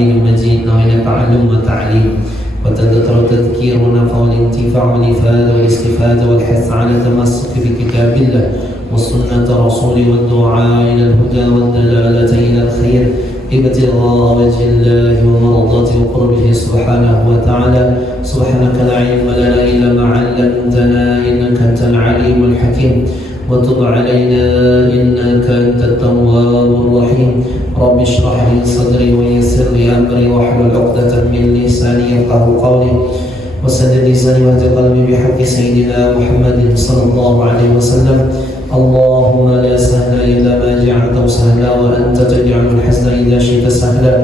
حميد مجيد نوينا تعلم وتعليم وتذكر تذكير ونفع والانتفاع والإفادة والاستفادة والحث على التمسك بكتاب الله وسنة رسوله والدعاء إلى الهدى والدلالة إلى الخير ابتغاء وجه الله ومرضاته وقربه سبحانه وتعالى. سبحانك لا علم لنا إلا ما علمتنا إنك أنت العليم الحكيم وتب علينا إنك أنت التواب الرحيم. رب اشرح لي صدري ويسر لي أمري واحلل عقدة من لساني يفقهوا قولي وسدد لساني واهد قلبي بحق سيدنا محمد صلى الله عليه وسلم. اللهم لا سهل إلا ما جعلته سهلا وأنت تجعل الحزن إذا شئت سهلا.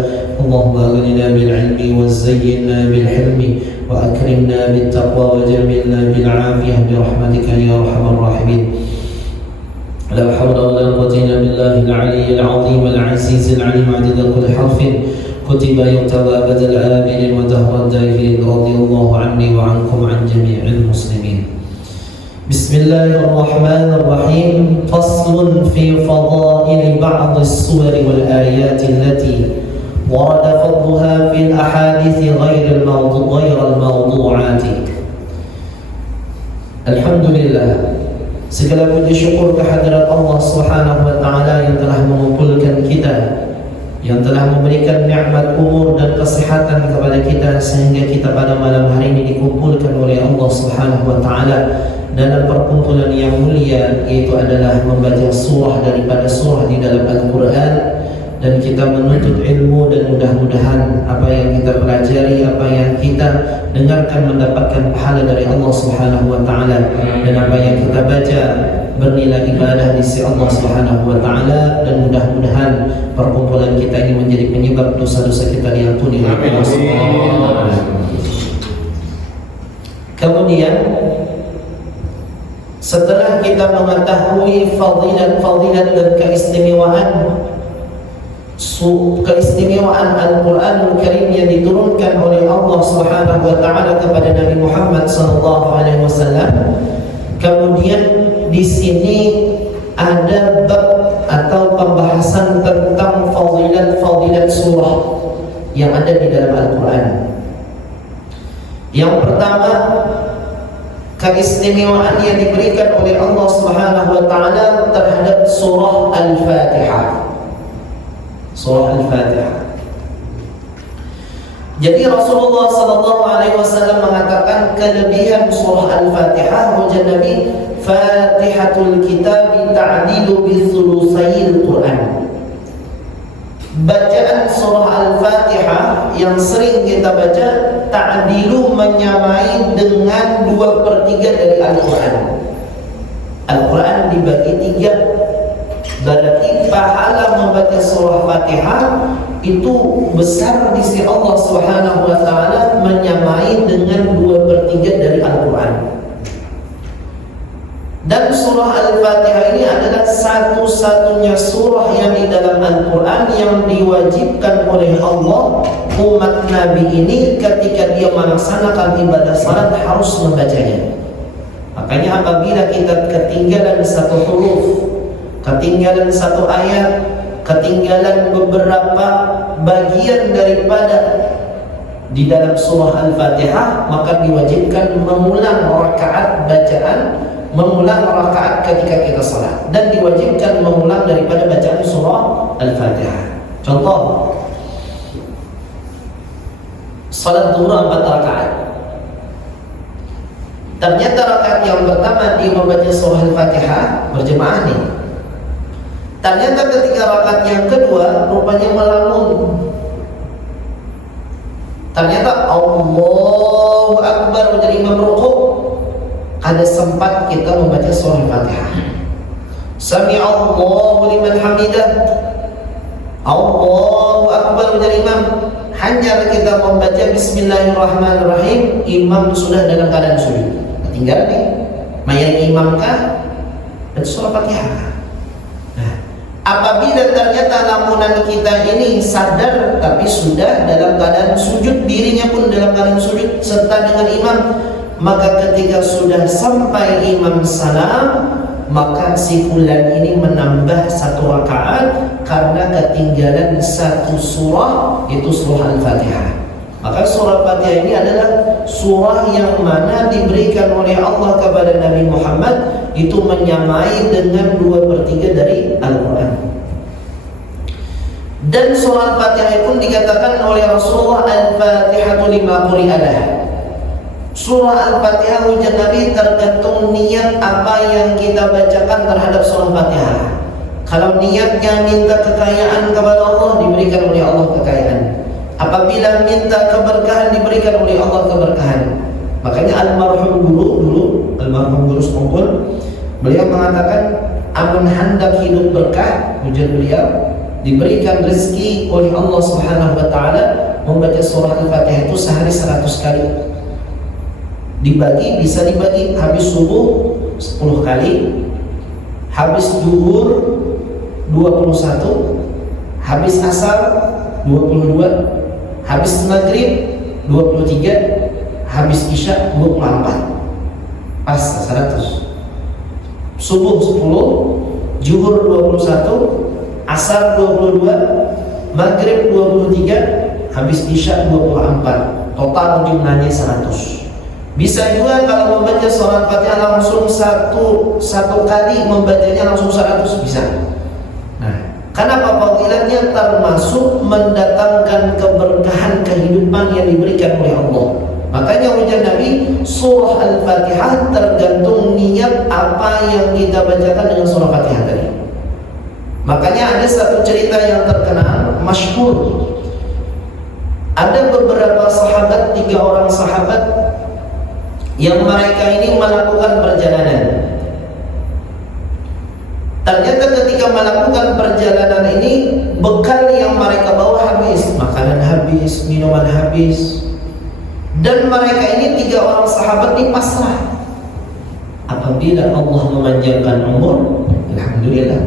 اللهم أغننا بالعلم وزينا بالحلم وأكرمنا بالتقوى وجملنا بالعافية برحمتك يا أرحم الراحمين. لا حول ولا قوة إلا بالله العلي العظيم العزيز العليم عدد كل حرف كتب يكتب أبد الآمن ودهر الدائرين. رضي الله عني وعنكم عن جميع المسلمين. بسم الله الرحمن الرحيم. فصل في فضائل بعض السور والآيات التي ورد فضلها في الأحاديث غير الموضوعات. Alhamdulillah, segala puji syukur kehadirat Allah Subhanahu wa taala yang telah mengumpulkan kita, yang telah memberikan nikmat umur dan kesehatan kepada kita sehingga kita pada malam hari ini dikumpulkan oleh Allah Subhanahu wa taala dalam perkumpulan yang mulia, yaitu adalah membaca surah daripada surah di dalam Al-Quran, dan kita menuntut ilmu, dan mudah-mudahan apa yang kita pelajari, apa yang kita dengarkan mendapatkan pahala dari Allah Subhanahu wa taala, dan apa yang kita baca bernilai ibadah di sisi Allah Subhanahu wa taala, dan mudah-mudahan perkumpulan kita ini menjadi penyebab dosa-dosa kita diampuni oleh Allah Subhanahu wa taala. Kemudian setelah kita mengetahui fadilat-fadilat dan keistimewaan Al-Quranul Karim yang diturunkan oleh Allah Subhanahu wa taala kepada Nabi Muhammad sallallahu alaihi wasallam, kemudian di sini ada bab atau pembahasan tentang fadilat-fadilat surah yang ada di dalam Al-Quran. Yang pertama, keistimewaan yang diberikan oleh Allah Subhanahu wa taala terhadap surah Al-Fatihah. Surah Al-Fatihah. Jadi Rasulullah sallallahu alaihi wasallam mengatakan kelebihan surah Al-Fatihah, wajah Nabi, Fatihatul kitab ta'dilu bi thulutsayil Quran. Bacaan surah Al-Fatihah yang sering kita baca ta'dilu menyamai dengan 2/3 dari Al-Quran. Al-Quran dibagi 3, berarti pahala membaca surah Fatihah itu besar di sisi Allah Subhanahu wa taala, menyamai dengan 2/3 dari Al-Quran. Dan surah Al-Fatihah ini adalah satu-satunya surah yang di dalam Al-Quran yang diwajibkan oleh Allah umat Nabi ini ketika dia melaksanakan ibadah salat harus membacanya. Makanya apabila kita ketinggalan satu huruf, ketinggalan satu ayat, ketinggalan beberapa bagian daripada di dalam surah Al-Fatihah, maka diwajibkan mengulang rakaat bacaan, mengulang rakaat ketika kita salat, dan diwajibkan mengulang daripada bacaan surah Al-Fatihah. Contoh, salat zuhur 4 rakaat. Ternyata rakaat yang pertama dia membaca surah Al-Fatihah berjemaah nih. Ternyata ketika rakaat yang kedua rupanya melamun. Ternyata Allahu Akbar menjadi imam rukuk. Ada sempat kita membaca surah Al-Fatihah. Sami'allahu liman hamidah. Allahu Akbar menjadi imam. Hanya kita membaca Bismillahirrahmanirrahim, imam sudah dalam keadaan sujud. Tinggal nih, mayang imamkah dan surah Fatihah. Nah, apabila ternyata lamunan kita ini sadar tapi sudah dalam keadaan sujud, dirinya pun dalam keadaan sujud serta dengan imam, maka ketika sudah sampai imam salam, maka si fulan ini menambah 1 rakaat karena ketinggalan 1 surah, yaitu surah Al-Fatihah. Maka surah Al-Fatihah ini adalah surah yang mana diberikan oleh Allah kepada Nabi Muhammad, itu menyamai dengan 2/3 dari Al-Quran. Dan surah Al-Fatihah pun dikatakan oleh Rasulullah, Al-Fatihatu lima quri'alah. Surah Al-Fatihah ujar Nabi tergantung niat apa yang kita bacakan terhadap surah Al-Fatihah. Kalau niatnya minta kekayaan kepada Allah, diberikan oleh Allah kekayaan. Apabila minta keberkahan, diberikan oleh Allah keberkahan. Makanya almarhum guru Songkul, beliau mengatakan, amun hendak hidup berkah, ujar beliau, diberikan rezeki oleh Allah Subhanahu wa taala, membaca surah Al-Fatihah itu sehari 100 kali. Bisa dibagi habis subuh 10 kali, habis zuhur 21, habis asar 22, habis maghrib 23, habis isya 24. Pas 100. Subuh 10, zuhur 21, asar 22, maghrib 23, habis isya 24. Total jumlahnya 100. Bisa juga kalau membaca surah Al-Fatihah langsung satu kali membacanya langsung 100 bisa. Nah, kenapa fadilatnya termasuk mendatangkan keberkahan kehidupan yang diberikan oleh Allah. Makanya ujar Nabi, surah Al-Fatihah tergantung niat apa yang kita bacakan dengan surah Fatihah tadi. Makanya ada satu cerita yang terkenal, masyhur. Ada beberapa sahabat, 3 orang sahabat yang mereka ini melakukan perjalanan. Ternyata ketika melakukan perjalanan ini, bekal yang mereka bawa habis, makanan habis, minuman habis. Dan mereka ini 3 orang sahabat ini pasrah. Apabila Allah memanjangkan umur, alhamdulillah.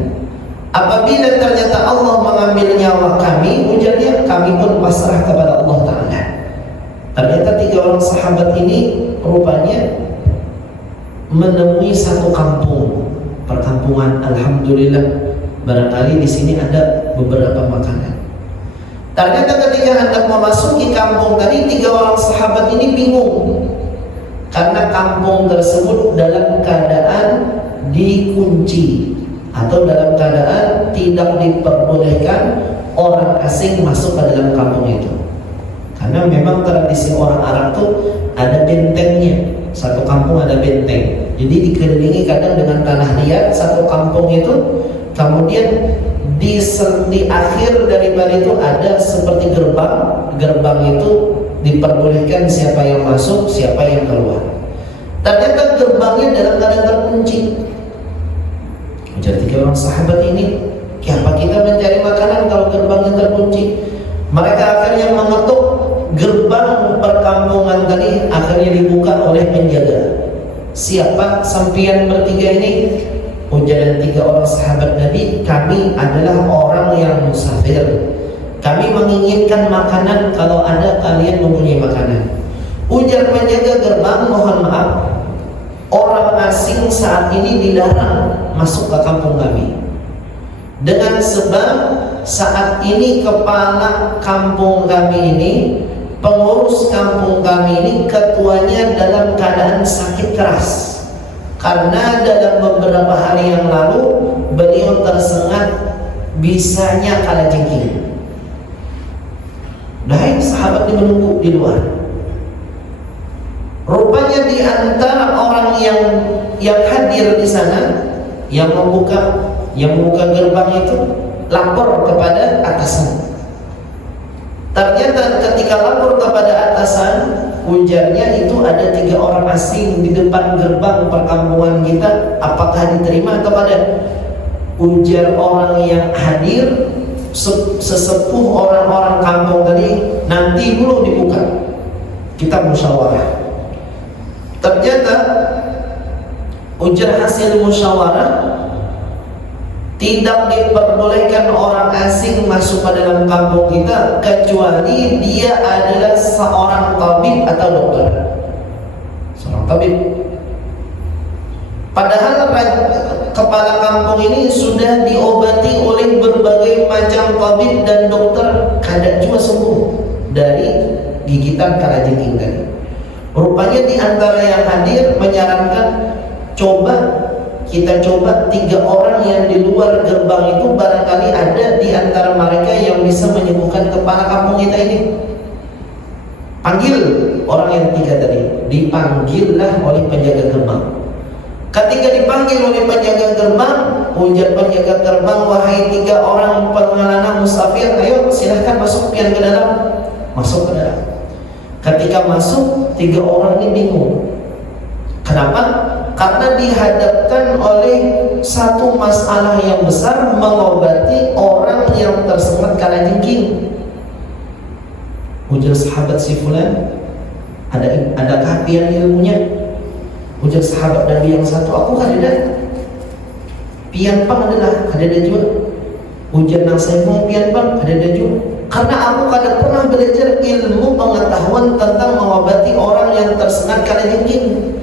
Apabila ternyata Allah mengambil nyawa kami, ujarnya, kami pun pasrah kepada Allah Ta'ala. Ternyata 3 orang sahabat ini rupanya menemui satu kampung, perkampungan. Alhamdulillah, barangkali di sini ada beberapa makanan. Ternyata ketika hendak memasuki kampung tadi, 3 orang sahabat ini bingung karena kampung tersebut dalam keadaan dikunci atau dalam keadaan tidak diperbolehkan orang asing masuk ke dalam kampung itu. Karena memang tradisi orang Arab tuh ada bentengnya. Satu kampung ada benteng. Jadi dikelilingi kadang dengan tanah liat satu kampung itu. Kemudian di akhir daripada itu ada seperti gerbang. Gerbang itu diperbolehkan siapa yang masuk, siapa yang keluar. Ternyata gerbangnya dalam keadaan terkunci. Jadi 3 orang sahabat ini, apa kita mencari makanan kalau gerbangnya terkunci? Mereka akhirnya mengetuk gerbang perkampungan tadi, akhirnya dibuka oleh penjaga. Siapa sampian bertiga ini? Ujar 3 orang sahabat Nabi, kami adalah orang yang musafir. Kami menginginkan makanan, kalau ada kalian mempunyai makanan. Ujar penjaga gerbang, mohon maaf, orang asing saat ini dilarang masuk ke kampung kami. Dengan sebab saat ini kepala kampung kami ini, pengurus kampung kami ini, ketuanya dalam keadaan sakit keras. Karena dalam beberapa hari yang lalu beliau tersengat bisanya kalajengking. Nah, sahabat ini menunggu di luar. Rupanya di antara orang yang hadir di sana, yang membuka gerbang itu lapor kepada atasan. Ternyata ketika lapor kepada atasan, ujarnya itu ada 3 orang asing di depan gerbang perkampungan kita, apakah diterima atau tidak? Ujar orang yang hadir, sesepuh orang-orang kampung tadi, nanti dulu dibuka, kita musyawarah. Ternyata ujar hasil musyawarah, tidak diperbolehkan orang asing masuk ke dalam kampung kita kecuali dia adalah seorang tabib atau dokter. Seorang tabib. Padahal kepala kampung ini sudah diobati oleh berbagai macam tabib dan dokter, kada juga sembuh dari gigitan kalajengking tadi. Rupanya di antara yang hadir menyarankan, kita coba 3 orang yang di luar gerbang itu, barangkali ada di antara mereka yang bisa menyembuhkan kepala kampung kita ini. Panggil orang yang 3 tadi, dipanggillah oleh penjaga gerbang. Ketika dipanggil oleh penjaga gerbang, ujar penjaga gerbang, wahai 3 orang pengelana musafir, ayo silahkan masuk pian ke dalam. Masuk ke dalam. Ketika masuk, 3 orang ini bingung. Kenapa? Karena dihadapkan oleh satu masalah yang besar, mengobati orang yang tersengat kalajengking. Ujar sahabat si fulan, adakah pian ilmunya? Ujar sahabat Nabi yang satu, aku kadeda. Pian pang adalah kadeda juga. Ujar nang saifung pian pang kadeda juga. Karena aku kada pernah belajar ilmu pengetahuan tentang mengobati orang yang tersengat kalajengking.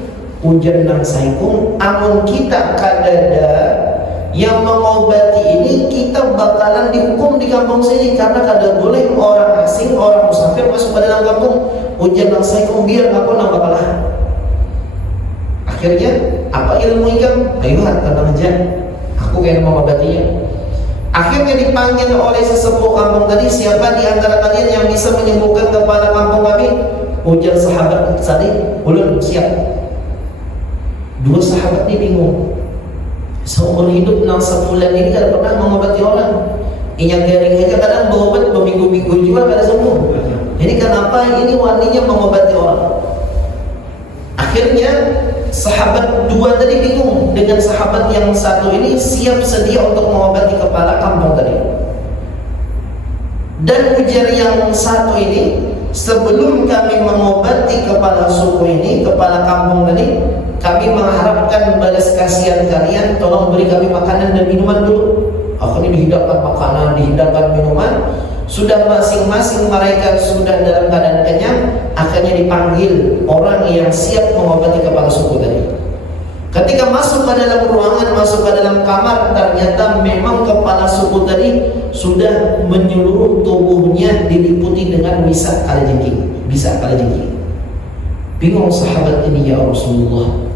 Ujar nang saifung, amun kita kadeda yang mengobati ini, kita bakalan dihukum di kampung sini, karena kada boleh orang asing, orang musafir masuk ke dalam kampung. Ujar nang saifung, biar aku nang bakalah. Akhirnya apa ilmu ikam? Ayo tenang aja, aku kayak mengobatinya. Akhirnya dipanggil oleh sesepuh kampung tadi, siapa di antara kalian yang bisa menyembuhkan kepala kampung kami? Ujar sahabat tadi, ulun siap. 2 sahabat ini bingung. Seumur hidup nang sebulan ini kada pernah mengobati orang. Inyak garing aja kadang berobat berminggu-minggu juga kada sembuh. Ini kenapa ini waninya mengobati orang? Akhirnya sahabat 2 tadi bingung dengan sahabat yang satu ini siap sedia untuk mengobati kepala kampung tadi. Dan ujar yang satu ini, sebelum kami mengobati kepala suku ini, kepala kampung tadi, kami mengharapkan balas kasihan kalian, tolong beri kami makanan dan minuman dulu. Akhirnya dihidangkan makanan, dihidangkan minuman. Sudah masing-masing mereka sudah dalam keadaan kenyang, akhirnya dipanggil orang yang siap mengobati kepala suku tadi. Ketika masuk ke dalam ruangan, masuk ke dalam kamar, ternyata memang kepala suku tadi sudah menyeluruh tubuhnya diliputi dengan bisa kalajengking. Bingung sahabat ini, ya Rasulullah,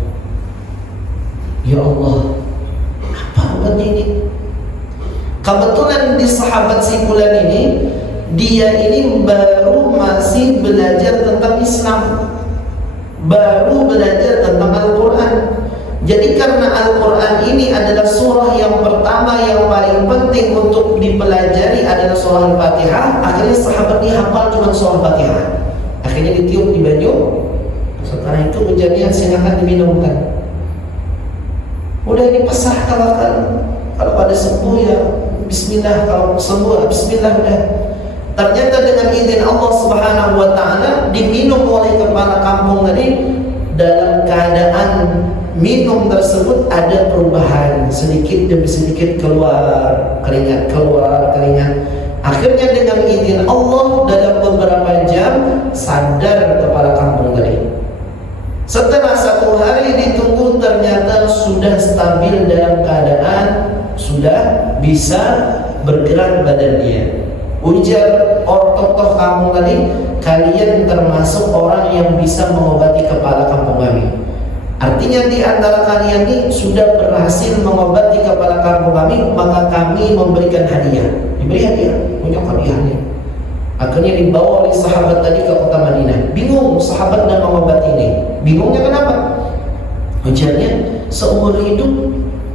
ya Allah, apa obat ini? Kebetulan di sahabat si fulan ini, dia ini baru masih belajar tentang Islam, baru belajar tentang Al-Quran. Jadi karena Al-Quran ini adalah surah yang pertama yang paling penting untuk dipelajari adalah surah Al-Fatihah, akhirnya sahabat ini hafal cuma surah Al-Fatihah. Akhirnya ditiup di baju. Setelah itu ujarnya, silakan diminumkan. Udah dipesah tawakal. Kalau pada sembuh ya bismillah, kalau sembuh bismillah udah. Ternyata dengan izin Allah Subhanahu wa taala diminum oleh kepala kampung tadi, dalam keadaan minum tersebut ada perubahan, sedikit demi sedikit keluar keringat. Akhirnya dengan izin Allah dalam beberapa jam sadar kepala kampung tadi. Setelah 1 hari ditunggu, ternyata sudah stabil dalam keadaan sudah bisa bergerak badannya. Ujar tokoh kampung tadi, kalian termasuk orang yang bisa mengobati kepala kampung kami. Artinya di antara kalian ini sudah berhasil mengobati kepala kampung kami, maka kami memberikan hadiah. Diberi hadiah, punya hadiahnya. Akhirnya dibawa oleh sahabat tadi ke kota Madinah. Bingung sahabat dan mengobati ini. Bingungnya kenapa? Ujarnya, seumur hidup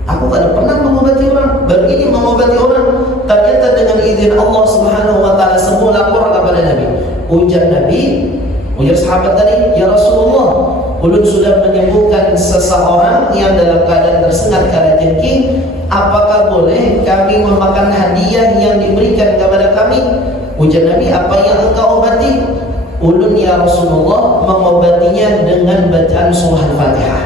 aku tidak pernah mengobati orang, baru ini mengobati orang. Ternyata dengan izin Allah Subhanahu wa taala sembuh. Lapor kepada Nabi. Ujar sahabat tadi, ya Rasulullah, ulun sudah menyembuhkan seseorang yang dalam keadaan tersengat kalajengking. Apakah boleh kami memakan hadiah yang diberikan kepada kami? Ujar Nabi, apa yang engkau obati? Ulun ya Rasulullah mengobatinya dengan bacaan surah Al-Fatihah.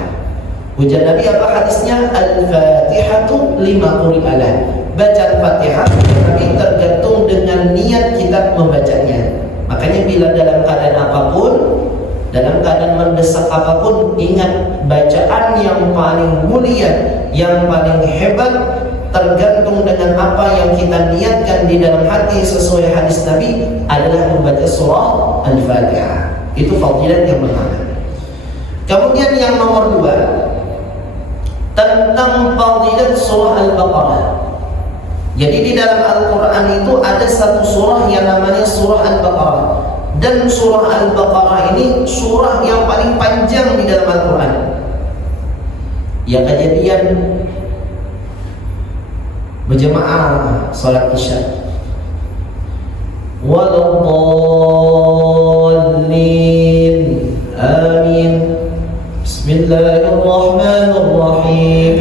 Ujar Nabi, apa hadisnya? Al-Fatihatu lima quri'alah. Bacaan Fatihah tapi tergantung dengan niat kita membacanya. Makanya bila dalam keadaan apapun dalam keadaan mendesak apapun, ingat bacaan yang paling mulia, yang paling hebat tergantung dengan apa yang kita niatkan di dalam hati sesuai hadis Nabi adalah membaca surah Al-Fatihah. Itu fadilat yang pertama. Kemudian yang nomor 2 tentang fadilat surah Al-Baqarah. Jadi di dalam Al-Quran itu ada satu surah yang namanya surah Al-Baqarah. Dan surah Al-Baqarah ini surah yang paling panjang di dalam Al-Quran. Ya, kejadian berjamaah salat Isya. Waladdallin. Amin. Bismillahirrahmanirrahim.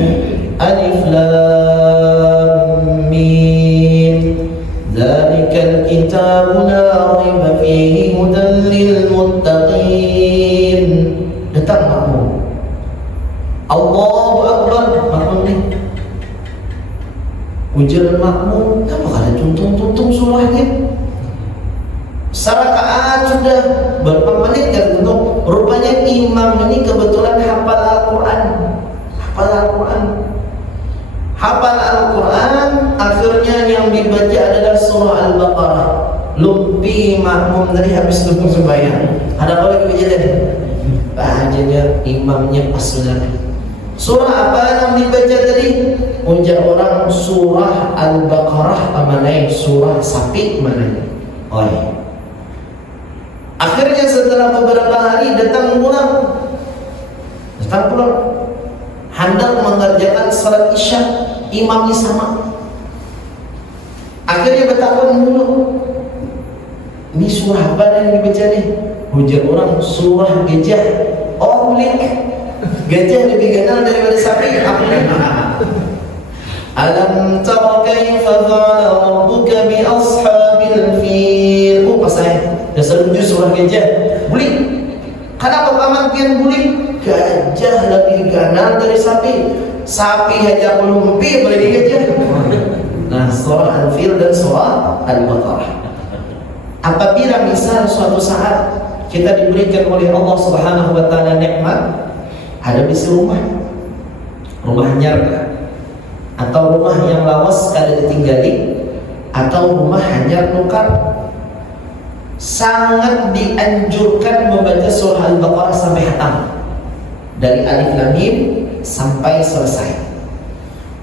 Alif Lam Mim. Dzalikal kitabu la raiba fihi hudan lil muttaqin. Datang makmum. Allahu Akbar, makmum ni. Ujar makmum, kenapa kada tuntung-tuntung surahnya? Sarakaat sudah berapa menit kan tuntung. Rupanya imam ini kebetulan hafal Al-Quran. Hafal Al-Quran, akhirnya yang dibaca adalah surah Al-Baqarah. Lumpi makmum tadi habis tunggu sembahyang. Ada apa lagi baca tadi? Bacanya imamnya pas benar. Surah apa yang dibaca tadi? Ujar orang surah Al-Baqarah mana? Surah sapi mana? Oi. Akhirnya setelah beberapa hari datang pulang. Hendak mengerjakan salat Isya, imamnya sama. Akhirnya bertakun dulu. Ini surah apa yang dibaca nih? Ujar orang surah gajah. Oh, boleh. Gajah lebih kenal daripada sapi. Alam tara kaifa fa'ala rabbuka bi ashabil fil. Oh, pasal dah seluruh surah gajah. Boleh. Kenapa paman pian boleh? Gajah lebih ganas dari sapi. Sapi hanya melumpi boleh gajah. Nah, surah Al-Fil dan surah Al-Baqarah. Apabila misal suatu saat kita diberikan oleh Allah Subhanahu wa taala nikmat, ada di rumah nyarga, atau rumah yang lawas kada ditinggali, atau rumah hanyar nukar, sangat dianjurkan membaca surah Al-Baqarah sampai hatam, dari Alif Lam Mim sampai selesai.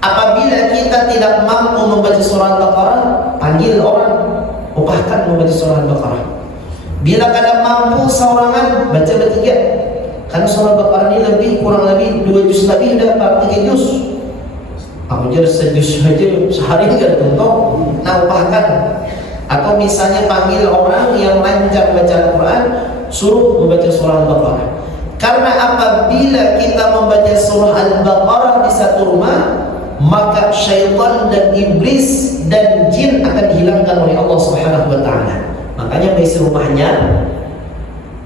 Apabila kita tidak mampu membaca surah Al-Baqarah, panggil orang, upahkan membaca surah Al-Baqarah. Bila kada mampu seorangan, baca bertiga. Karena surah Al-Baqarah ini kurang lebih 2 juz lebih, dah 3 juz. Aku jadi sejuz saja sehari tidak tentu. Nah, upahkan. Atau misalnya panggil orang yang lancar baca Al-Quran, suruh membaca surah Al-Baqarah. Karena apabila kita membaca surah Al-Baqarah di satu rumah, maka syaitan dan iblis dan jin akan dihilangkan oleh Allah Subhanahu wa taala. Makanya mengisi rumahnya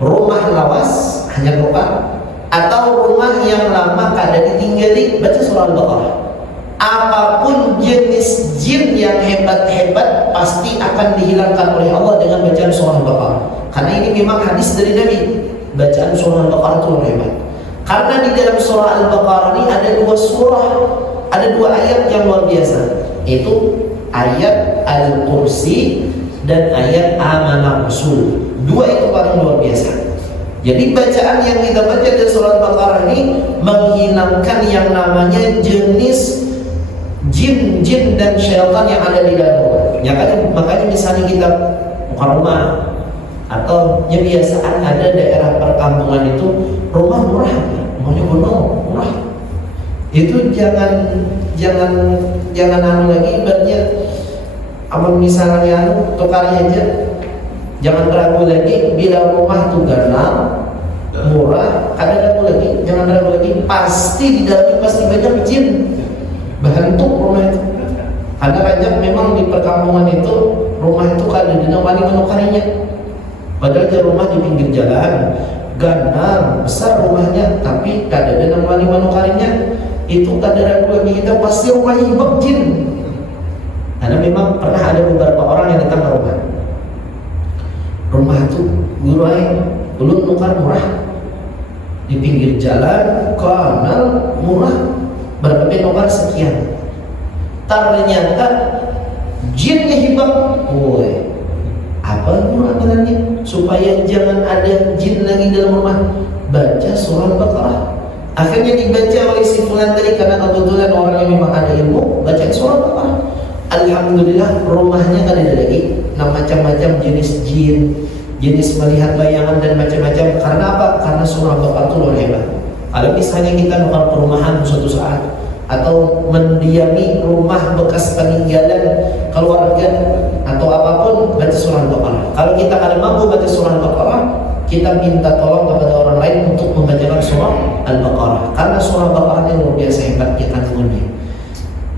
rumah lawas hanya doa, atau rumah yang lama kada ditinggali, baca surah Al-Baqarah. Apapun jenis jin yang hebat-hebat pasti akan dihilangkan oleh Allah dengan bacaan surah Al-Baqarah. Karena ini memang hadis dari Nabi, bacaan surah Al-Baqarah itu hebat. Karena di dalam surah Al-Baqarah ini ada 2 surah, ada 2 ayat yang luar biasa. Itu ayat Al-Kursi dan ayat Amanah Rasul. 2 itu paling luar biasa. Jadi bacaan yang kita baca dari surah Al-Baqarah ini menghilangkan yang namanya jenis jin-jin dan syaitan yang ada di dalam rumah. Makanya misalnya kita bukan rumah, atau kebiasaan ada daerah perkampungan itu rumah murah, rumahnya murah. Itu jangan anu lagi, ibaratnya aman misalnya tukar aja. Jangan ragu lagi bila rumah itu ganal, murah, kada ragu lagi, jangan ragu lagi, pasti di dalamnya pasti banyak jin. Berhentuk rumah itu. Karena banyak memang di perkampungan itu rumah itu kada dinawani menukarinya. Padahal dia rumah di pinggir jalan, ganal, besar rumahnya, tapi kada dinawani menukarinya. Itu kada ragu lagi, kita pasti rumahnya hibak jin. Karena memang pernah ada beberapa orang yang datang ke rumah itu guru ulun nukar murah, di pinggir jalan, kanal murah, berapa nobar sekian. Ternyata jinnya hibah. Woi, apa amalannya? Supaya jangan ada jin lagi dalam rumah, baca surah Al-Baqarah. Akhirnya dibaca oleh si fulan tadi karena kebetulan orangnya memang ada ilmu, baca surah Al-Baqarah. Alhamdulillah rumahnya kan ada lagi macam-macam jenis jin, jenis melihat bayangan dan macam-macam. Karena apa? Karena surah Al-Baqarah itu luar hebat. Kalau misalnya kita numpang perumahan suatu saat atau mendiami rumah bekas peninggalan keluarga atau apapun, baca surah Al-Baqarah. Kalau kita ada mampu baca surah Al-Baqarah, kita minta tolong kepada orang lain untuk membacakan surah Al-Baqarah. Karena surah Al-Baqarah ini luar biasa hebatnya kandungannya.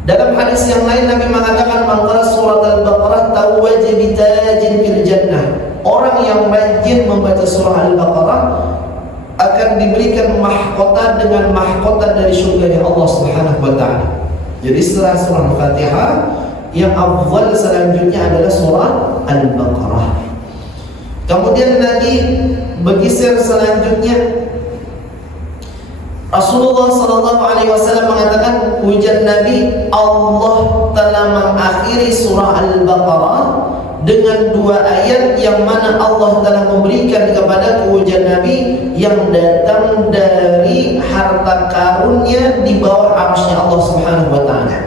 Dalam hadis yang lain Nabi mengatakan, "Man qara surat Al-Baqarah tawajja bi tajin fil jannah." Orang yang rajin membaca surah Al-Baqarah akan diberikan mahkota dengan mahkota dari surga Allah Subhanahu wa taala. Jadi setelah surah Al-Fatihah, yang afdal selanjutnya adalah surah Al-Baqarah. Kemudian lagi bergeser selanjutnya, Rasulullah SAW mengatakan, ujar Nabi, Allah telah mengakhiri surah Al-Baqarah dengan 2 ayat yang mana Allah telah memberikan kepada ujar Nabi yang datang dari harta karunnya di bawah arasy Allah Subhanahu wa taala.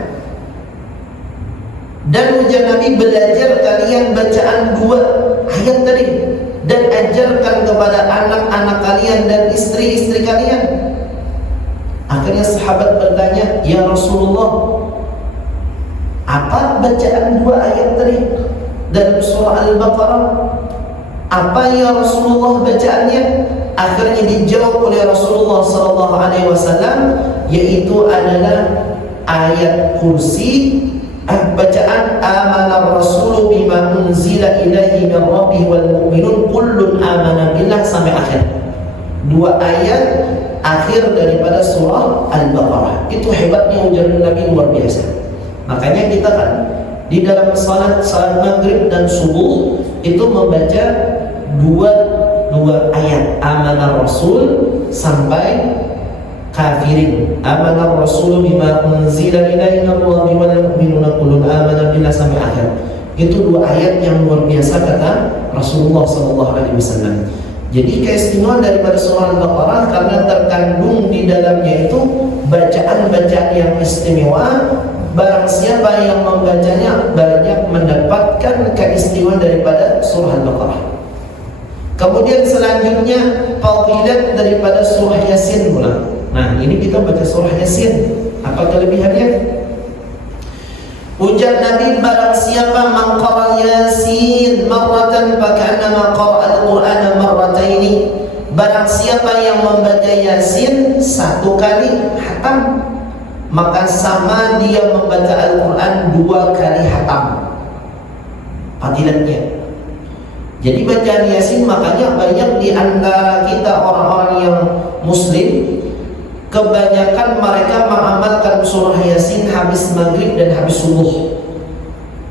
Dan ujar Nabi, belajar kalian bacaan 2 ayat tadi dan ajarkan kepada anak-anak kalian dan istri-istri kalian. Akhirnya sahabat bertanya, "Ya Rasulullah, apa bacaan 2 ayat tadi dalam surah Al-Baqarah? Apa ya Rasulullah bacaannya?" Akhirnya dijawab oleh Rasulullah SAW, yaitu adalah ayat kursi, bacaan amanar rasulu bima unzila ilaihi min rabbih wal mu'minun kullun amana billah sampai akhir. 2 ayat akhir daripada surah Al-Baqarah. Itu hebatnya ujar Nabi, luar biasa. Makanya kita kan di dalam salat maghrib dan subuh itu membaca dua ayat, amanar rasul sampai kafirin. Amanar rasul bima unzila ilaihi min rabbih wal mu'minuna kullun amana billah sampai akhir. Itu 2 ayat yang luar biasa kata Rasulullah SAW. Jadi keistimewaan daripada surah Al-Baqarah karena terkandung di dalamnya itu bacaan-bacaan yang istimewa. Barang siapa yang membacanya banyak mendapatkan keistimewaan daripada surah Al-Baqarah. Kemudian selanjutnya fadilat daripada surah Yasin pula. Nah, ini kita baca surah Yasin. Apa kelebihannya? Ujar Nabi, barang siapa maqara Yasin marratan fakannama qara al-Qur'ana marrataini. Barang siapa yang membaca Yasin 1 kali hatam, maka sama dia membaca Al-Qur'an 2 kali hatam. Fadilatnya. Jadi bacaan Yasin, makanya banyak di antara kita orang-orang yang muslim, kebanyakan mereka mengamalkan surah Yasin habis maghrib dan habis subuh.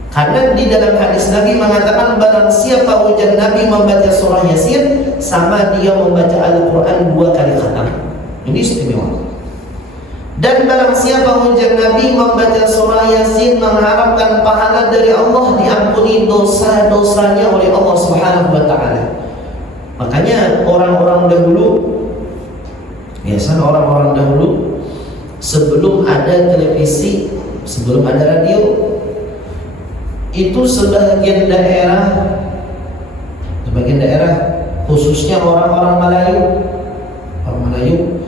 Karena di dalam hadis Nabi mengatakan, barang siapa ujar Nabi membaca surah Yasin, sama dia membaca Al-Quran 2 kali khatam. Ini istimewa. Dan barang siapa ujar Nabi membaca surah Yasin mengharapkan pahala dari Allah, diampuni dosa-dosanya oleh Allah Subhanahu wa taala. Makanya orang-orang dahulu, biasanya orang-orang dahulu sebelum ada televisi, sebelum ada radio, itu sebagian daerah khususnya orang-orang Melayu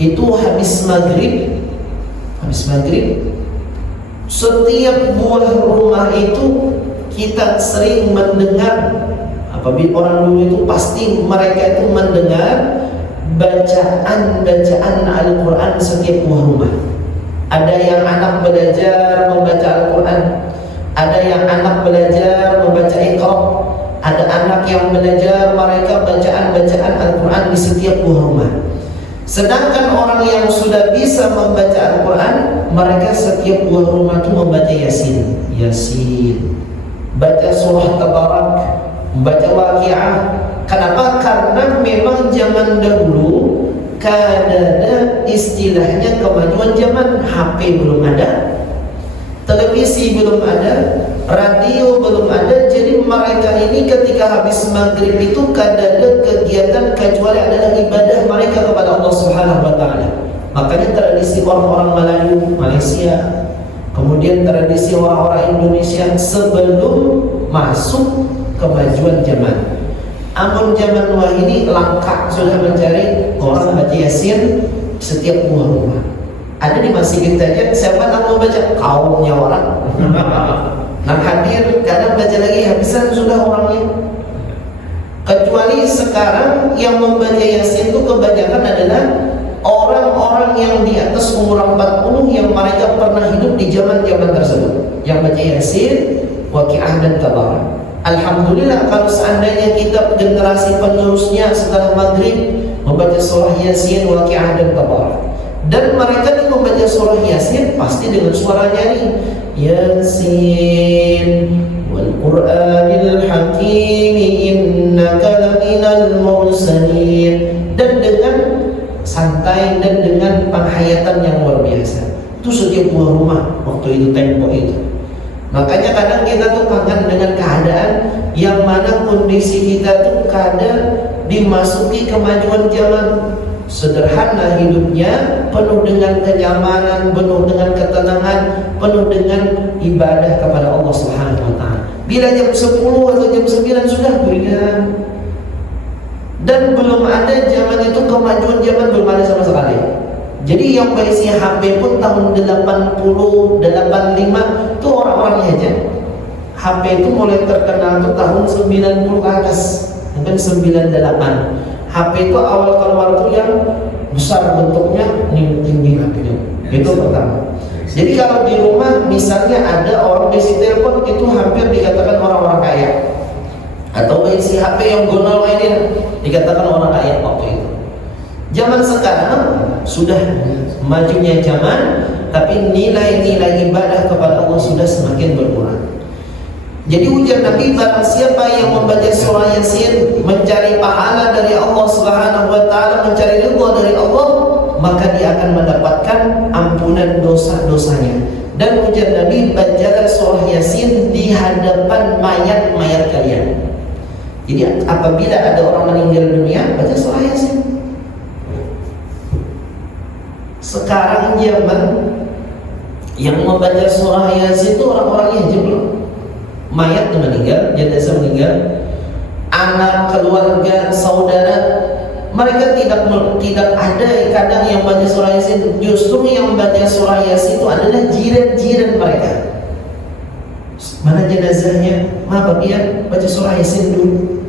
itu habis maghrib setiap buah rumah itu kita sering mendengar, apabila orang dulu itu pasti mereka itu mendengar bacaan Al-Quran setiap buah rumah. Ada yang anak belajar membaca Al-Quran, ada yang anak belajar membaca Iqra, ada anak yang belajar mereka bacaan Al-Quran di setiap buah rumah. Sedangkan orang yang sudah bisa membaca Al-Quran, mereka setiap buah rumah itu membaca Yasin, baca surah Tabarak, membaca Waqi'ah. Kenapa? Karena memang zaman dahulu kadang istilahnya kemajuan zaman. HP belum ada, televisi belum ada, radio belum ada. Jadi mereka ini ketika habis maghrib itu kadang kegiatan kecuali adalah ibadah mereka kepada Allah Subhanahu wa taala. Makanya tradisi orang-orang Melayu, Malaysia, kemudian tradisi orang-orang Indonesia sebelum masuk kemajuan zaman. Amun zaman wahini langka sudah mencari orang baca Yasin setiap buah rumah. Ada di masjid kita aja, siapa nak mau baca? Kaumnya orang. Nak hadir, kadang baca lagi habisan sudah orangnya. Kecuali sekarang yang membaca Yasin itu kebanyakan adalah orang-orang yang di atas umur 40 yang mereka pernah hidup di zaman-zaman tersebut, yang baca Yasin, Waqiah dan Tabarah. Alhamdulillah kalau seandainya kita generasi penerusnya setelah maghrib membaca surah Yasin, Waqiah dan Tabarah, dan mereka yang membaca surah Yasin pasti dengan suara nyanyi, Yasin wal Qur'anil Hakim innaka laminal mursalin, dan dengan santai dan dengan penghayatan yang luar biasa. Itu setiap buah rumah waktu itu, tempo itu. Makanya kadang kita tuh kangen dengan keadaan yang mana kondisi kita tuh kadang dimasuki kemajuan zaman. Sederhana hidupnya, penuh dengan kenyamanan, penuh dengan ketenangan, penuh dengan ibadah kepada Allah Subhanahu wa taala. Bila jam 10 atau jam 9 sudah berikan. Dan belum ada zaman itu, kemajuan zaman belum ada sama sekali. Jadi yang berisi HP pun tahun 80, 85 itu orang-orangnya aja. HP itu mulai terkenal tuh tahun 90 ke atas, mungkin 98. HP itu awal keluar tuh yang besar bentuknya, tinggi HP-nya. Itu pertama. Jadi kalau di rumah misalnya ada orang berisi telepon, itu hampir dikatakan orang-orang kaya. Atau berisi HP yang gonol ini dikatakan orang kaya waktu itu. Zaman sekarang sudah majunya zaman, tapi nilai-nilai ibadah kepada Allah sudah semakin berkurang. Jadi ujar Nabi, barang siapa yang membaca surah Yasin mencari pahala dari Allah Subhanahu wa taala, mencari ridha dari Allah, maka dia akan mendapatkan ampunan dosa-dosanya. Dan ujar Nabi, bacalah surah Yasin di hadapan mayat-mayat kalian. Jadi apabila ada orang meninggal dunia, baca surah Yasin. Sekarang zaman yang membaca surah Yasin itu orang-orangnya belum. Mayat meninggal, jenazah meninggal, anak, keluarga, saudara, mereka tidak ada kadang yang baca surah Yasin. Justru yang membaca surah Yasin itu adalah jiran-jiran mereka. Mana jenazahnya? Ma bagian baca surah Yasin dulu.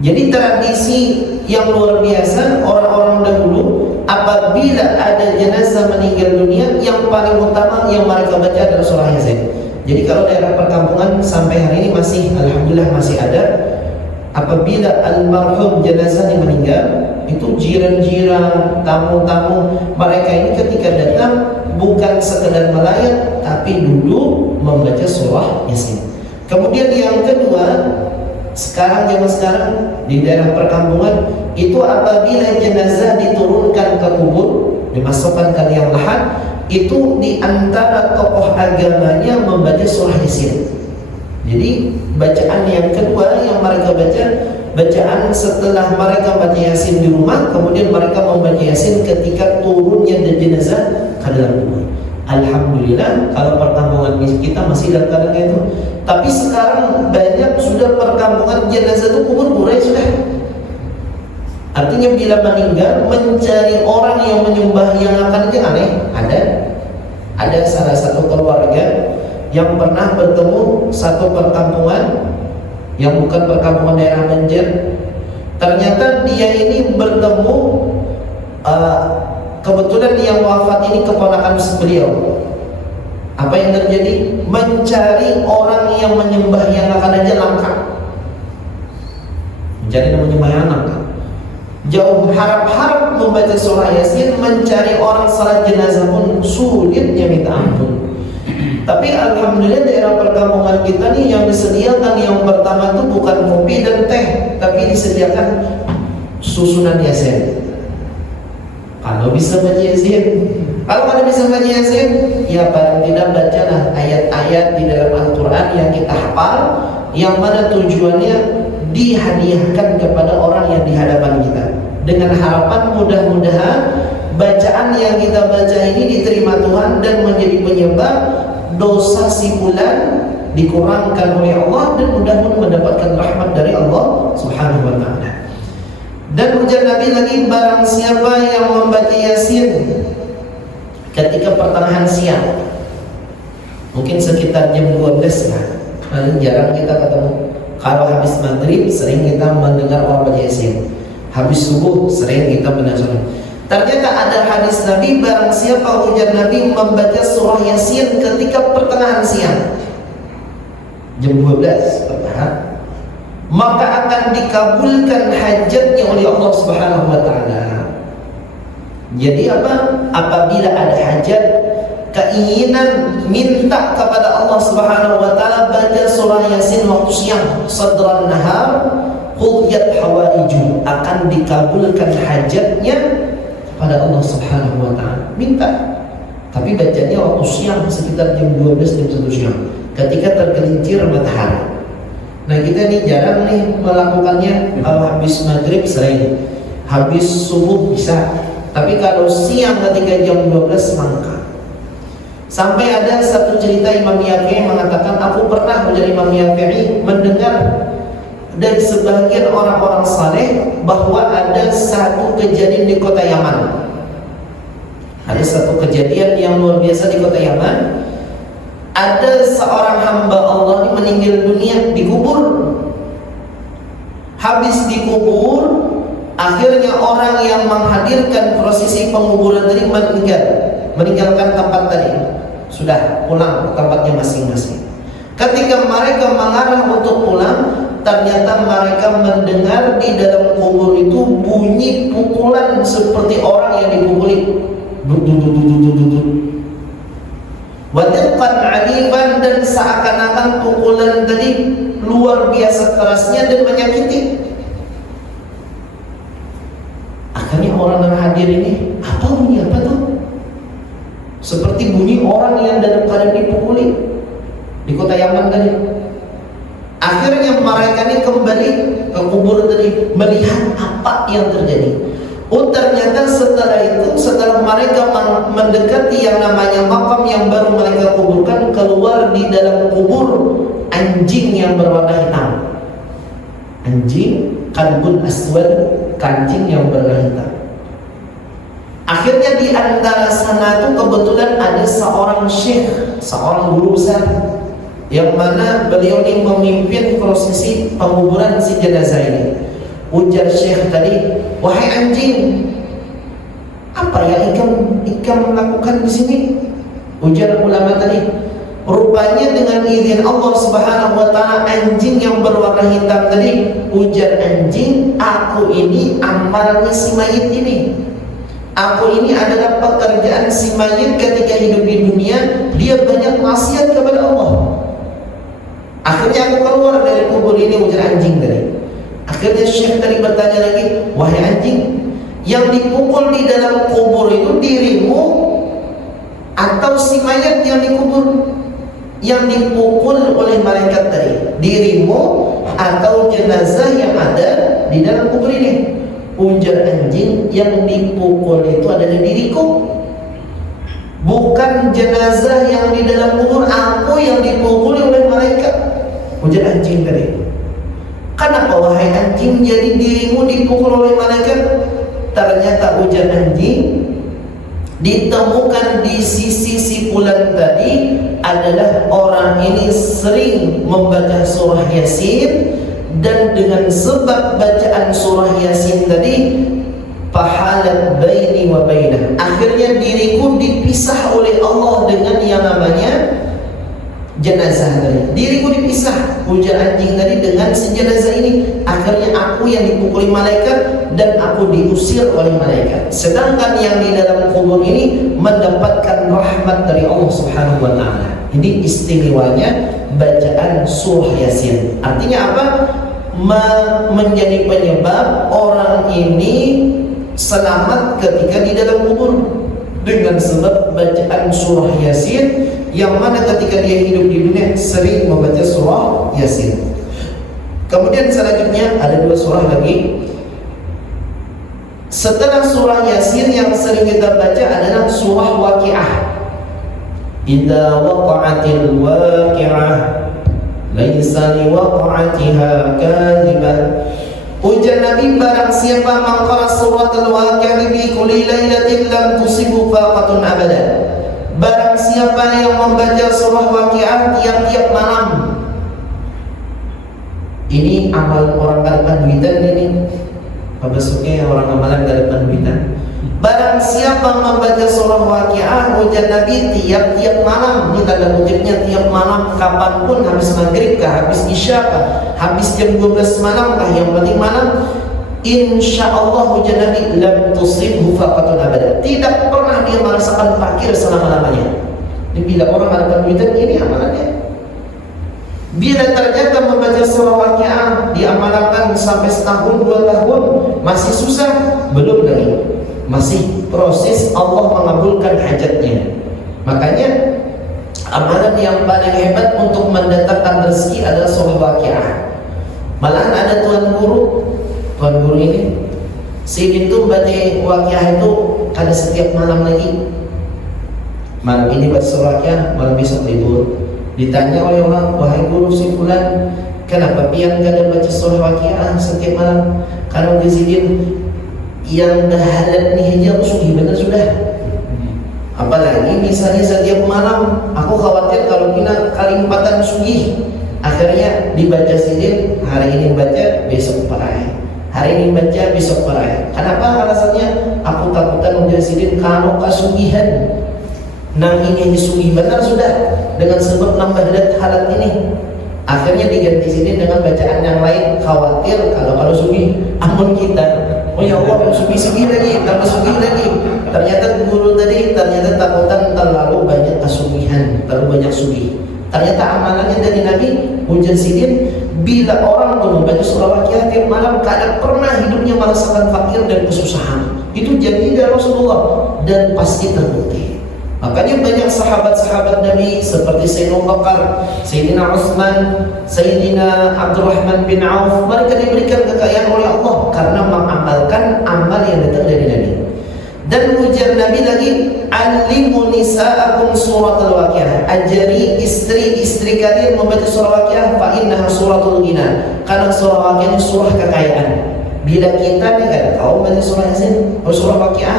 Jadi tradisi yang luar biasa orang-orang dahulu, apabila ada jenazah meninggal dunia, yang paling utama yang mereka baca adalah surah Yasin. Jadi kalau daerah perkampungan sampai hari ini masih, alhamdulillah masih ada. Apabila almarhum jenazahnya meninggal, itu jiran-jiran, tamu-tamu mereka ini ketika datang bukan sekedar melayat, tapi dulu membaca surah Yasin. Kemudian yang kedua, zaman sekarang di daerah perkampungan itu apabila jenazah diturunkan ke kubur, dimasukkan ke liang lahat, itu di antara tokoh agamanya membaca surah Yasin. Jadi bacaan yang kedua yang mereka baca, bacaan setelah mereka baca Yasin di rumah, kemudian mereka membaca Yasin ketika turunnya jenazah ke dalam kubur. Alhamdulillah kalau perkampungan kita masih dalam keadaan itu. Tapi sekarang banyak sudah perkampungan jenazah itu kubur sudah. Artinya bila meninggal mencari orang yang menyembah yang akan itu aneh. Ada salah satu keluarga yang pernah bertemu satu perkampungan yang bukan perkampungan daerah Banjar. Ternyata dia ini bertemu kebetulan yang wafat ini keponakan beliau. Apa yang terjadi? Mencari orang yang menyembah yang akan aja langka. Mencari yang menyembah yang langka. Jauh harap-harap membaca surah Yasin, mencari orang salat jenazah pun sulitnya minta ampun. Tapi alhamdulillah daerah perkampungan kita nih yang disediakan yang pertama itu bukan kopi dan teh, tapi disediakan susunan Yasin. Kalau bisa baca Yasin. Kalau tidak bisa baca Yasin, ya paling tidak bacalah ayat-ayat di dalam Al-Quran yang kita hafal, yang mana tujuannya dihadiahkan kepada orang yang di hadapan kita, dengan harapan mudah-mudahan bacaan yang kita baca ini diterima Tuhan dan menjadi penyebab dosa si fulan dikurangkan oleh Allah dan mudah-mudahan mendapatkan rahmat dari Allah Subhanahu wa ta'ala. Dan ujar Nabi lagi, barang siapa yang membaca Yasin ketika pertengahan siang, mungkin sekitar jam 12 lah, paling jarang kita ketemu. Kalau habis maghrib sering kita mendengar orang baca Yasin, habis subuh sering kita mendengar. Ternyata ada hadis Nabi, barang siapa ujar Nabi membaca surah Yasin ketika pertengahan siang, jam 12 pertengahan, maka akan dikabulkan hajatnya oleh Allah Subhanahu wa ta'ala. Jadi apa? Apabila ada hajat, keinginan minta kepada Allah Subhanahu wa ta'ala, baca surah Yasin waktu siang, sadran nahar, qudiyat hawaiju, akan dikabulkan hajatnya pada Allah Subhanahu wa ta'ala. Minta. Tapi bacanya waktu siang, sekitar jam 12 jam 1 siang, ketika tergelincir matahari. Nah kita nih jarang nih melakukannya. Kalau habis maghrib sering, habis subuh bisa, tapi kalau siang ketika jam 12 mangka. Sampai ada satu cerita Imam Syafi'i mengatakan, aku pernah menjadi Imam Syafi'i mendengar dari sebagian orang-orang saleh bahwa ada satu kejadian di kota Yaman. Ada satu kejadian yang luar biasa di kota Yaman. Ada seorang hamba Allah ini meninggal dunia, dikubur. Habis dikubur, akhirnya orang yang menghadirkan prosesi penguburan tadi meninggalkan tempat tadi, sudah pulang ke tempatnya masing-masing. Ketika mereka mengarah untuk pulang, ternyata mereka mendengar di dalam kubur itu bunyi pukulan seperti orang yang dipukuli, wadiqan alifan, dan seakan-akan pukulan tadi luar biasa kerasnya dan menyakiti. Akhirnya orang yang hadir ini, apa bunyi apa tuh? Seperti bunyi orang yang dalam keadaan dipukuli di kota Yaman tadi. Akhirnya mereka ini kembali ke kubur tadi, melihat apa yang terjadi. Oh ternyata setelah itu, setelah mereka mendekati yang namanya makam yang baru mereka kuburkan, keluar di dalam kubur anjing yang berwarna hitam. Anjing, kalbun aswad, kancing yang berwarna hitam. Akhirnya di antara sana itu kebetulan ada seorang syekh, seorang guru besar, yang mana beliau ini memimpin prosesi penguburan si jenazah ini. Ujar syekh tadi, wahai anjing, apa yang ikam melakukan di sini? Ujar ulama tadi, rupanya dengan izin Allah Subhanahu wa ta'ala, anjing yang berwarna hitam tadi, ujar anjing, aku ini amalnya si mayit ini. Aku ini adalah pekerjaan si mayit ketika hidup di dunia, dia banyak maksiat kepada Allah. Akhirnya aku keluar dari kubur ini, ujar anjing tadi. Akhirnya syekh tadi bertanya lagi, wahai anjing, yang dipukul di dalam kubur itu dirimu atau si mayat yang dikubur? Yang dipukul oleh malaikat tadi, dirimu atau jenazah yang ada di dalam kubur ini? Ujar anjing, yang dipukul itu adalah diriku, bukan jenazah yang di dalam kubur. Aku yang dipukul oleh malaikat. Ujar anjing tadi. Kenapa wahai anjing jadi dirimu dipukul oleh malaikat? Ternyata ujar anjing, ditemukan di sisi si fulan tadi adalah orang ini sering membaca surah Yasin, dan dengan sebab bacaan surah Yasin tadi, fahalat baini wa bainah, akhirnya diriku dipisah oleh Allah dengan yang namanya jenazah tadi. Diriku dipisah, ujar anjing tadi, dengan si jenazah ini. Akhirnya aku yang dipukuli malaikat dan aku diusir oleh malaikat. Sedangkan yang di dalam kubur ini mendapatkan rahmat dari Allah Subhanahu wa ta'ala. Ini istimewanya bacaan surah Yasin. Artinya apa? Menjadi penyebab orang ini selamat ketika di dalam kubur dengan sebab bacaan surah Yasin, yang mana ketika dia hidup di dunia sering membaca surah Yasin. Kemudian selanjutnya ada 2 surah lagi. Setelah surah Yasin yang sering kita baca adalah surah Waqiah. Idza waqa'atil waqi'ah laisa liwaqa'atiha kadhibah. Ujar Nabi, barang siapa mengqara surat al-waqi'ah bi kulli lailatin lam tusibu faqatun abadan. Barang siapa yang membaca surah Waqiah tiap-tiap malam. Ini amal orang kalapan duitan ini. Apa besoknya orang amalan kalapan duitan. Barang siapa membaca surah Waqiah, ujar Nabi, tiap-tiap malam. Ini tanda kutipnya tiap malam, kapanpun, habis maghrib kah, habis isya kah, habis jam 12 malam kah, yang penting malam, insyaallah ujar Nabi, lam tusibhu faqatun abada. Tidak pernah dia merasakan fakir selama-lamanya. Ini bila orang kalapan duitan, ini amalannya. Bila ternyata membaca surah Waqiah diamalkan sampai setahun 2 tahun masih susah, belum lagi, masih proses Allah mengabulkan hajatnya. Makanya amalan yang paling hebat untuk mendatangkan rezeki adalah surah Waqiah. Malahan ada tuan guru ini si itu baca Waqiah itu kada setiap malam lagi. Malam ini baca surah Waqiah, malam besok libur. Ditanya oleh orang, wahai guru si fulan, kenapa pian kada baca surah Waqiah setiap malam? Kalau disini yang dah halat ni aja aku sugih benar sudah. Apalagi misalnya setiap malam aku khawatir kalau kena kali 4-an sugih. Akhirnya dibaca sidin, hari ini baca, besok parai. Hari ini baca, besok parai. Kenapa? Alasannya aku takutan udah sidin kalau kasugihan. Nang ini sugih benar sudah, dengan sebab nambah halat ini. Akhirnya diganti sini dengan bacaan yang lain, khawatir kalau sugih ampun kita. Oh ya Allah, sugih lagi, tambah sugih lagi. Ternyata guru tadi takutan terlalu banyak kasugihan, terlalu banyak sugih. Ternyata amalannya dari Nabi ujar sidin, bila orang tuh membaca surah Waqiah tiap malam, kadang pernah hidupnya merasakan fakir dan kesusahan. Itu janji dari Rasulullah dan pasti terbukti. Makanya banyak sahabat-sahabat Nabi seperti Sayyidina Abu Bakar, Sayyidina Utsman, Sayyidina Abdurrahman bin Auf, mereka diberikan kekayaan oleh Allah karena mengamalkan amal yang datang dari Nabi. Dan ujar Nabi lagi, alimu nisa'akum surat al-Waqiah, ajari istri-istri kalian membaca surah Waqiah, fa innaha suratul ghina, karena surah Waqiah ini surah kekayaan. Bila kita nih kan kau baca surah Yasin, surah Waqiah,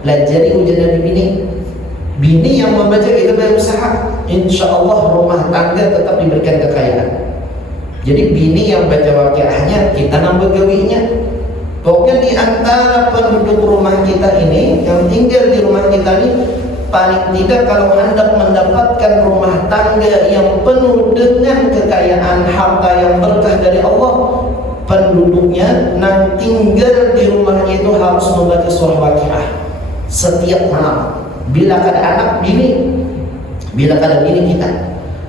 pelajari ujar Nabi bini yang membaca itu berusaha, insya Allah rumah tangga tetap diberikan kekayaan. Jadi bini yang baca Waqiahnya, kita nambah gawinya. Pokoknya di antara penduduk rumah kita ini, yang tinggal di rumah kita ini, paling tidak kalau hendak mendapatkan rumah tangga yang penuh dengan kekayaan harta yang berkah dari Allah, penduduknya nang tinggal di rumahnya itu harus membaca surah Waqiah setiap malam. Bila kada anak bini, bila kada bini kita.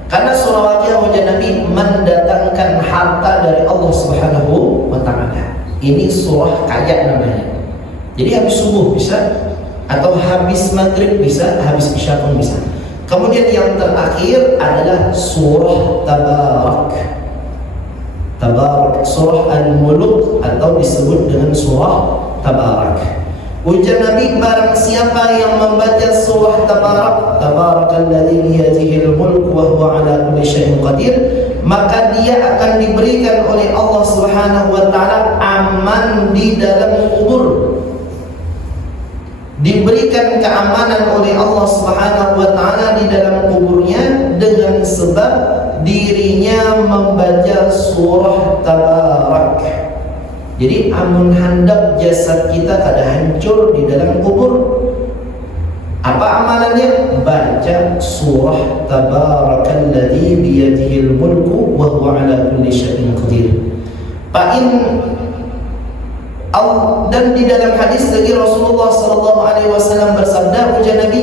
Karena surah Waqiah wajah Nabi mendatangkan harta dari Allah Subhanahu wa ta'ala. Ini surah kaya namanya. Jadi habis subuh bisa, atau habis maghrib bisa, habis isya pun bisa. Kemudian yang terakhir adalah surah Tabarak. Tabarak, surah Al-Mulk atau disebut dengan surah Tabarak. Ujar Nabi, barang siapa yang membaca surah Tabarak, Tabarakalladzi biyadihil mulku wa huwa ala kulli syai'in qadir, maka dia akan diberikan oleh Allah Subhanahu wa taala aman di dalam kubur. Diberikan keamanan oleh Allah Subhanahu wa taala di dalam kuburnya dengan sebab dirinya membaca surah Tabarak. Jadi amun hendak jasad kita kada hancur di dalam kubur, apa amalannya? Baca surah Tabarakalladzi biyadihil mulku wa huwa ala kulli syai'in qadir. Dan di dalam hadis lagi Rasulullah sallallahu alaihi wasallam bersabda, ujar Nabi,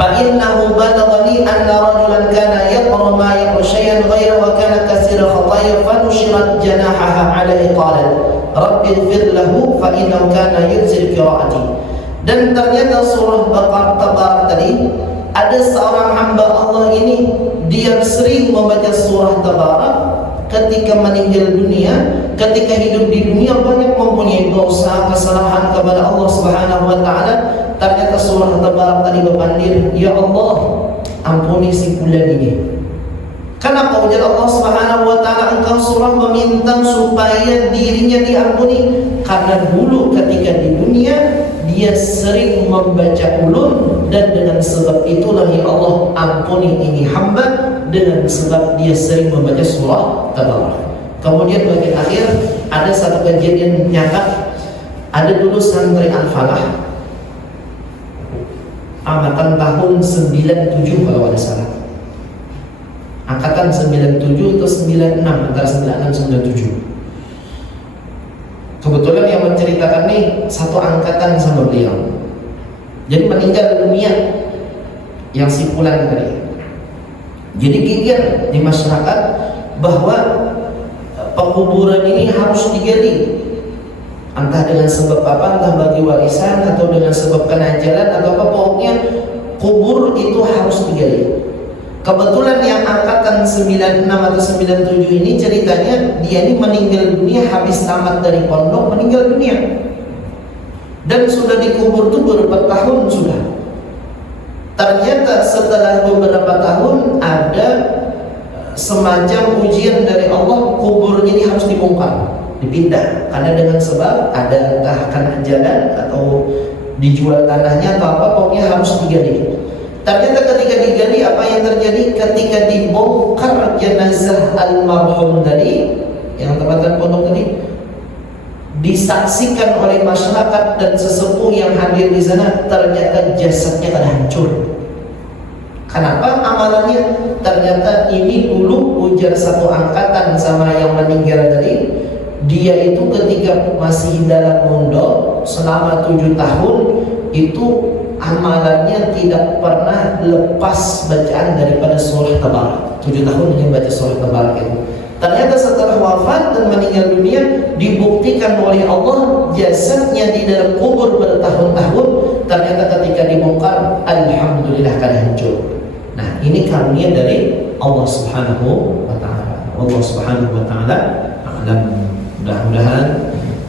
فَإِنَّهُ بَلَغَنِي أَنَّ رَجُلًا كَانَ يَقْرَأُ مَا يَقْرَأُ شَيْئًا غَيْرَ وَكَانَ كَثِيرَ الْخَطَايَا فَنُشِرَتْ جَنَاحَهَا عَلَيْهِ قَالَتْ Rabbighfir lahu fa innahu kana yunzil qiraati. Dan ternyata surah Tabarak tadi, ada seorang hamba Allah ini, dia sering membaca surah Tabarak ketika meninggal dunia, ketika hidup di dunia banyak mempunyai dosa, kesalahan kepada Allah Subhanahu wa taala. Ternyata surah Tabarak tadi berpandir, ya Allah, ampuni si fulan ini. Kenapa ujar Allah Subhanahu wa taala engkau surah meminta supaya dirinya diampuni? Karena dulu ketika di dunia dia sering membaca ulun, dan dengan sebab itulah ya Allah ampuni ini hamba, dengan sebab dia sering membaca surah Tabarak. Kemudian bagian akhir ada satu kejadian nyata. Ada dulu santri Al-Falah angkatan tahun 97 kalau ada salah. Angkatan 97 atau 96, antara 96 dan 97. Kebetulan yang menceritakan nih satu angkatan sama beliau. Jadi meninggal dunia yang si fulan tadi. Jadi geger di masyarakat bahwa penguburan ini harus digali. Entah dengan sebab apa, entah bagi warisan atau dengan sebab kena jalan atau apa, pokoknya kubur itu harus digali. Kebetulan yang angkatan 96 atau 97 ini ceritanya dia ini meninggal dunia habis tamat dari pondok, meninggal dunia. Dan sudah dikubur tuh beberapa tahun sudah. Ternyata setelah beberapa tahun ada semacam ujian dari Allah, kubur ini harus dibongkar, dipindah. Karena dengan sebab ada entah kena jalan atau dijual tanahnya atau apa, pokoknya harus digali. Ternyata ketika digali apa yang terjadi? Ketika dibongkar jenazah almarhum tadi, yang tempatan pondok tadi, disaksikan oleh masyarakat dan sesepuh yang hadir di sana, ternyata jasadnya pada hancur. Kenapa? Amalannya ternyata ini dulu ujar satu angkatan sama yang meninggal tadi, dia itu ketika masih dalam pondok selama 7 tahun itu amalannya tidak pernah lepas bacaan daripada surah Tabarak. 7 tahun dia baca surah Tabarak itu. Ternyata setelah wafat dan meninggal dunia, dibuktikan oleh Allah jasadnya di dalam kubur bertahun-tahun. Ternyata ketika dibongkar, alhamdulillah kan hancur. Nah, ini karunia dari Allah Subhanahu wa taala. Allah Subhanahu wa taala alam. Mudah-mudahan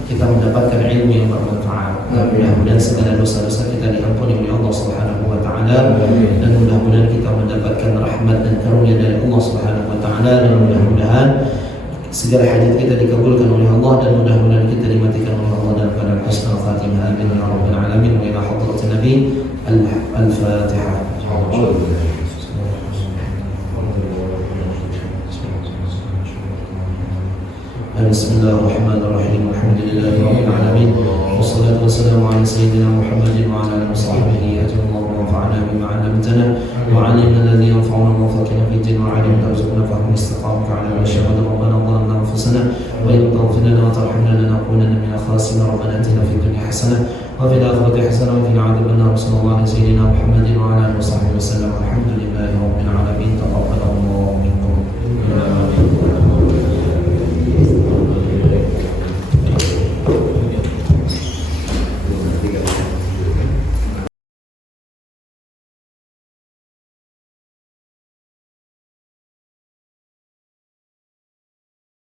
kita mendapatkan ilmu yang bermanfaat. Mudah-mudahan segala dosa-dosa kita diampuni oleh Allah Subhanahu wa taala, dan mudah-mudahan kita mendapatkan rahmat dan karunia dari Allah Subhanahu wa taala, dan mudah-mudahan segala hajat kita dikabulkan oleh Allah, dan mudah-mudahan kita dimatikan oleh Allah dalam keadaan husnul khatimah. Amin ya rabbal alamin. Wa ila hadratin nabi al-Fatihah. بسم الله الرحمن الرحيم. الحمد لله رب العالمين، والصلاة والسلام على سيدنا محمد وعلى آله وصحبه أجمعين. اللهم انفعنا بما علمتنا وعلمنا الذي ينفعنا ووفقنا في الدين وعلمنا وارزقنا فهم استقامك على ما شهد. ربنا ظلمنا أنفسنا وإن تغفر لنا وترحمنا لنكونن من الخاسرين. ربنا آتنا في الدنيا حسنة وفي الآخرة حسنة وقنا عذاب النار. صلى الله على سيدنا محمد وعلى آله وصحبه وسلم. الحمد لله رب العالمين. تقبل الله منا.